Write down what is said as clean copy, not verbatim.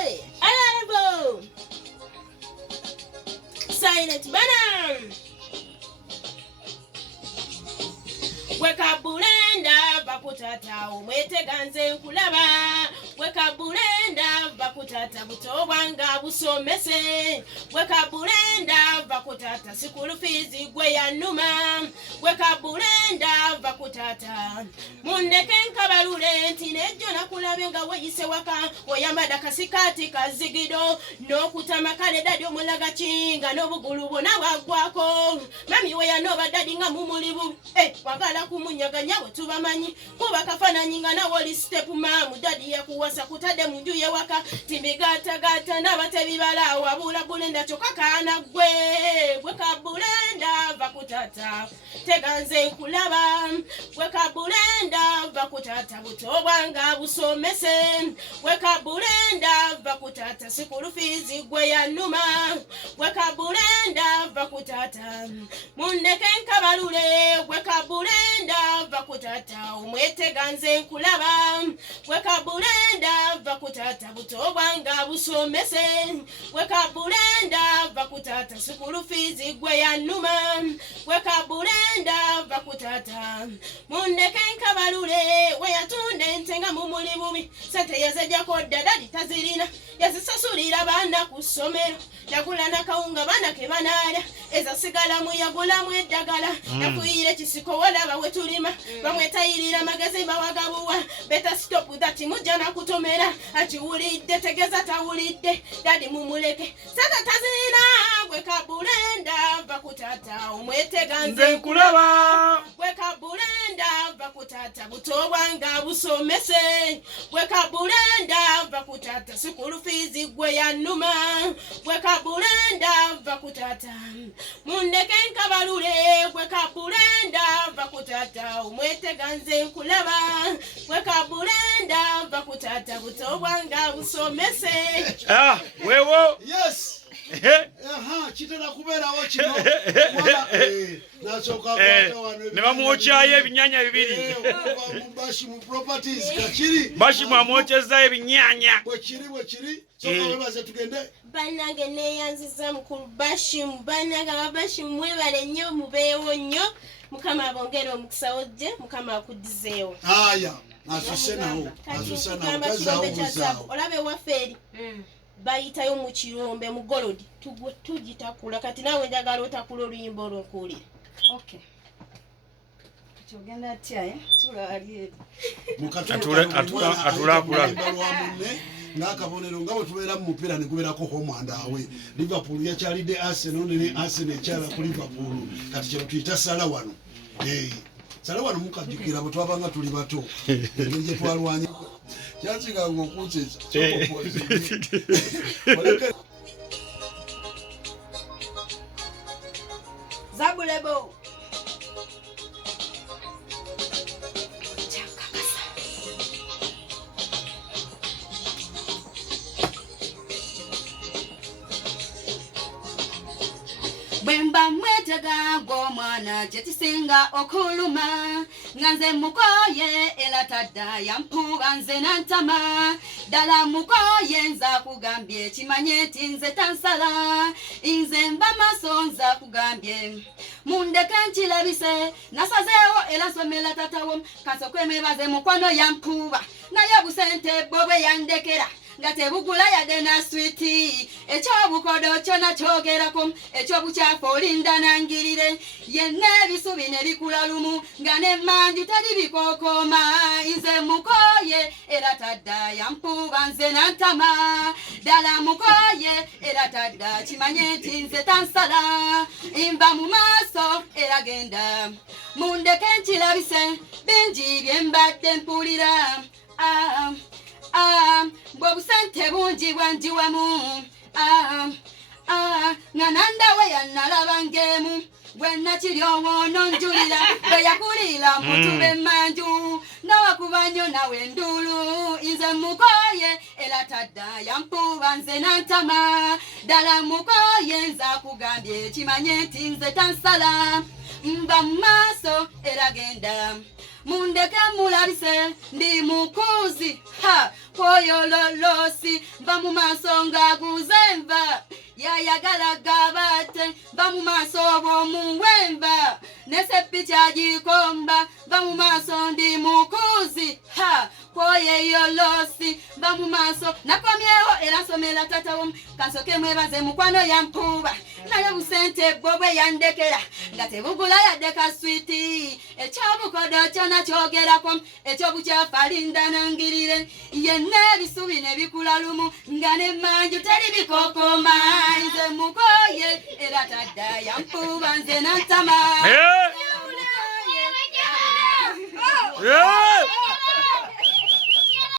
Hey, Honorable Silent Banner. Weka bulenda bakutata umweteganze nkulaba. Weka bulenda bakutata buto bwanga busomese. Weka bulenda bakutata sikulu fizi gwe yanuma. Weka bulenda bakutata mundeke nkabalule nti nejjo nakulabe nga weyise waka oyambada kasikati kazigido n'okutama kale dadi omulaga kinga n'obugulu bwonna bwaggwako. Mami we yanoba dadi nga mumulibu wagala kumunyaganya bwe tubamanyi kuba kafananyi nga nawe oli stepu maamu dadi yakuwasa kutadde mu nju yewaka timbigatagata n'abatebibala wabula bulenda kyokka kaana gwe kabulenda bakutata teganze nkulaba. Weka bulenda bakutata buto bwanga busomese. Weka bulenda bakutata sikulu fizi gwe yanuma. Weka bulenda bakutata mundeke nkabalule. Weka bulenda bakutata umweteganze nkulaba. Weka bulenda bakutata buto bwanga busomese. Weka bulenda bakutata sikulu fizi gwe yanuma. Weka bulenda bakutata mundeke nkabalule. Weyatunde ntenga mumuli bubi sente yazejjako ddadali tazirina yazisasulira baana ku ssomero. Yagula nakawunga baana ke banaalya ezasigalamu yagulamu eddagala. Yafuuyire kisiko walaba we tulima bamwetayirira magezi bawagabuwa. Better stop that mujja nakutomera akiwulidde tegeza tawulidde dadi mumuleke sente tazirina. Gwe kabulenda bakutata umweteganze nkulaba. Gwe kabulenda bakutata buto bwanga busomese. Gwe kabulenda bakutata sikulu fizi gwe yanuma. Gwe kabulenda bakutata mundeke nkabalule. Gwe kabulenda bakutata umweteganze nkulaba. Gwe kabulenda bakutata buto bwanga busomese. Wewo. Yes. Kitera kubeerawo kino nasooka ne bamwokyayo ebinnyanya bibiri. Bashimu properties kakiri Bashimu amwokyezzayo ebinnyanya. bwe kiri soka webaze tugende. Bannange neeyanziza mukulu Bashimu. Bannange ababashimu mwebale nnyo mubeewo nnyo. Mukama abongere omukisa ojje. Mukama akuddizeewo. Aya asuse nawo kazaawo olabe waffe eri bayitayo mu kirombe mu golodi tugitakula kati naawe njagala otakula oluyimba olwonkuwulira. Okay. Tugenda atya tulali atulakula n'akabonero nga bwe tubeera mu mupiira ne gubeerako homwanda awe. Liverpool yakyalidde Arsenal ne Arsenal ekyala ku Liverpool kati kye tuyita sala wano. Sala wano mukajjukira bwe twabanga tuli bato engeri gye twalwanye kyansiganga okunsesa Zabulebo. Bwemba mwetega gw'omwana kyekisinga okuluma. Nga nze mukoye era tadda yampuba nze nantama. Ddala mukoye nza kugambye kimanye nti nze tansala. Nze mba maaso nza kugambye mundeke nkirabise. Nasazeewo era nsomera tatawo kansooke mwebaze mukwano yampuba. Naye busente bwo bwe yandekera nga tebugula yadde na switi. Ekyobukodo kyonna kyogerako ekyobukyafu olinda nangirire. Yenna ebisubi ne bikula lumu nga n'emmanju teri bikookoma. Nze mukoye era tadda yampuba nze nantama. Ddala mukoye era tadda kimanye nti nze tansala. Nva mu maaso era genda mundeke nkirabise bingi bye mbadde mpulira. Bwe busente bungi bwanjiwamu. Nga nandawe yannalaba ng'emu bwe nakiri owoono njulira. Bwe yakulira mutube emmanju n'awakuba nnyo nawe enduulu. Nze mukoye era tadda yampuba nze nantama. Ddala mukoye nza kugambye kimanye nti nze tansala. Nva mu maaso era genda mundeke mulabise ndi mukuzi koyo lolosi mba mu maaso ng'aguzemba yayagala gabate mba mu maaso bw'omuwemba nesepi kyagikomba mba mu maaso ndi mukuzi koye yolosi mba mu maaso nakomyewo era nsomera tatawo kansoke mwebaze mukwano yampuba naye busente bwo bwe yandekera nga tebugula yadde kaswiti ekyobukodo kyona kyogerako ekyobukyafalinda nangirire yenna ebisubi ne bikula lumu nga n'emmanju teri bikokoma nze mukoye era tadda yampuba nze nantama Yeah.